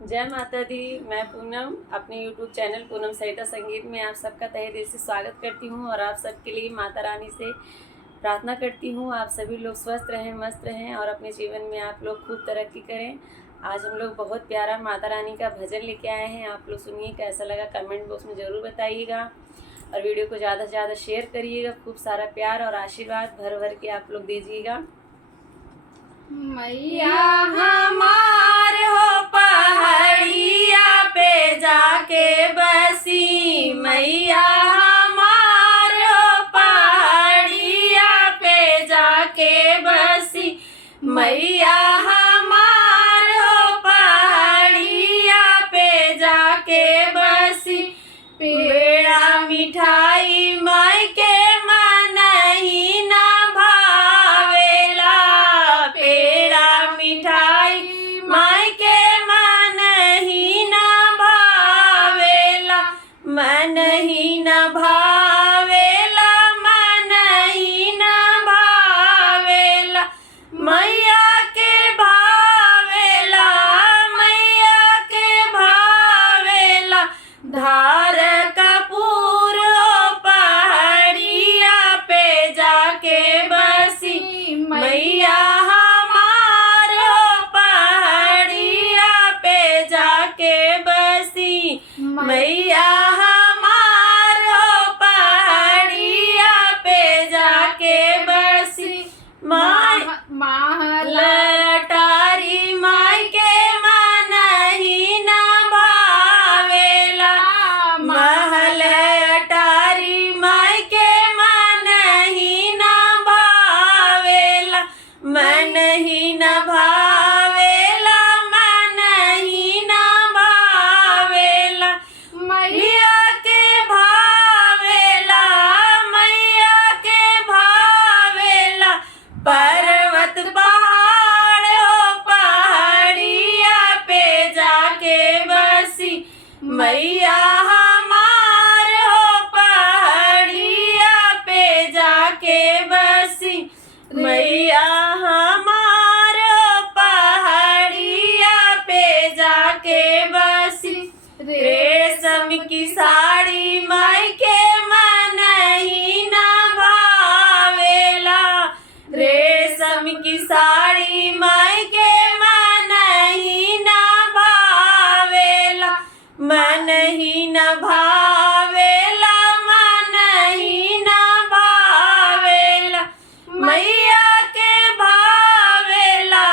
जय माता दी। मैं पूनम अपने YouTube चैनल पूनम सहिता संगीत में आप सबका तहे दिल से स्वागत करती हूँ और आप सबके लिए माता रानी से प्रार्थना करती हूँ आप सभी लोग स्वस्थ रहें, मस्त रहें और अपने जीवन में आप लोग खूब तरक्की करें। आज हम लोग बहुत प्यारा माता रानी का भजन लेके आए हैं। आप लोग सुनिए, कैसा लगा कमेंट बॉक्स में ज़रूर बताइएगा और वीडियो को ज़्यादा से ज़्यादा शेयर करिएगा। खूब सारा प्यार और आशीर्वाद भर भर के आप लोग दीजिएगा। मैया हमार हो पहाड़िया पे जाके बसी, मैया हमार हो पहाड़िया पे जाके बसी, मैया हमार हो पहाड़िया पे जाके बसी। पेड़ा मिठाई माई के मन ही ना भावेला, पेड़ा मिठाई माई के मन ही ना भावेला, मन ही ना भावेला, मन ही ना भावेला। मैया के भावेला, मैया के भावेला, धार कपूर हो पहाड़िया पे जाके बसी, मैया हमार हो पहाड़िया पे जाके बसी, मैया हमार हो पहाड़िया पे जाके बसी। महल अटारी माई के मन ही ना भावेला, महल अटारी माई के मन ही ना भावेला, मन ही ना भावेला, मन ही ना भावेला। मैया के भावेला, मैया के भावेला, पर्वत पहाड़ हो पहाड़िया पे जाके बसी, मैया हमार हो पहाड़िया पे जाके बसी, मैया हमार हो पहाड़िया पे जाके बसी। रेशम की साड़ी माई के मन ही ना भावेला, रेशम की साड़ी माई के मन ही ना भावेला, मन ही ना भावेला, मन ही ना भावेला। मैया के भावेला,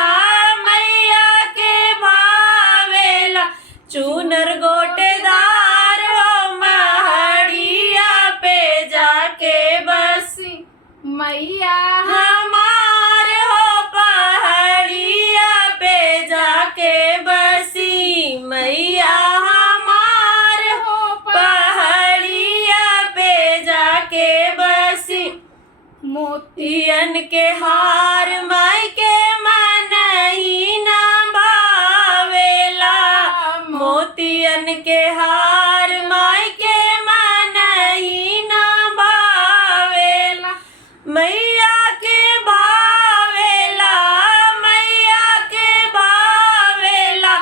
मैया के भावेला, चूनर गोटेदार हो महड़िया पे जाके बसी, मैया हमार हो पहाड़िया पे जाके बसी, मैया हमार हो पहाड़िया पे जाके बसी। मोतियन के हार माई के मन ही ना भावेला, मोतियन के हार माई के मन ही ना भावेला, मैया के भावेला, मैया के भावेला,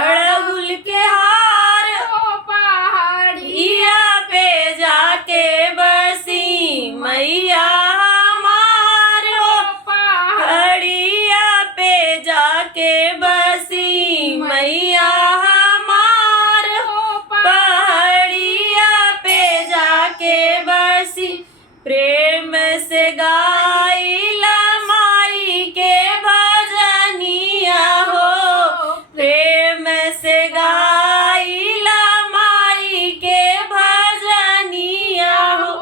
अड़हुल के हार हो पहाड़िया पे जाके बसी, मैया हमार हो पहाड़िया पे जाके बसी, मैया हमार हो पहाड़िया पे जाके बसी। प्रेम से गाइला माई के भजनिया हो, प्रेम से गाइला माई के भजनिया हो।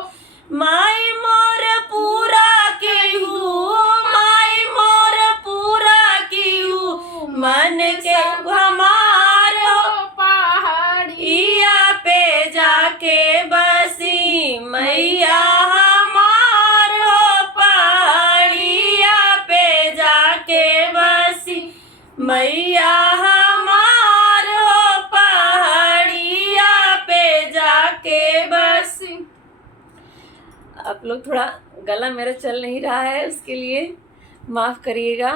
माई मोर पूरा की हूँ, माई मोर पूरा की हूँ, मन के हमार हो पहाड़िया पे जाके बसी, मैया हमार हो पहाड़िया पे जाके बसी, मैया हमार हो पहाड़िया पे जाके बसी। आप लोग थोड़ा गला मेरा चल नहीं रहा है, उसके लिए माफ़ करिएगा।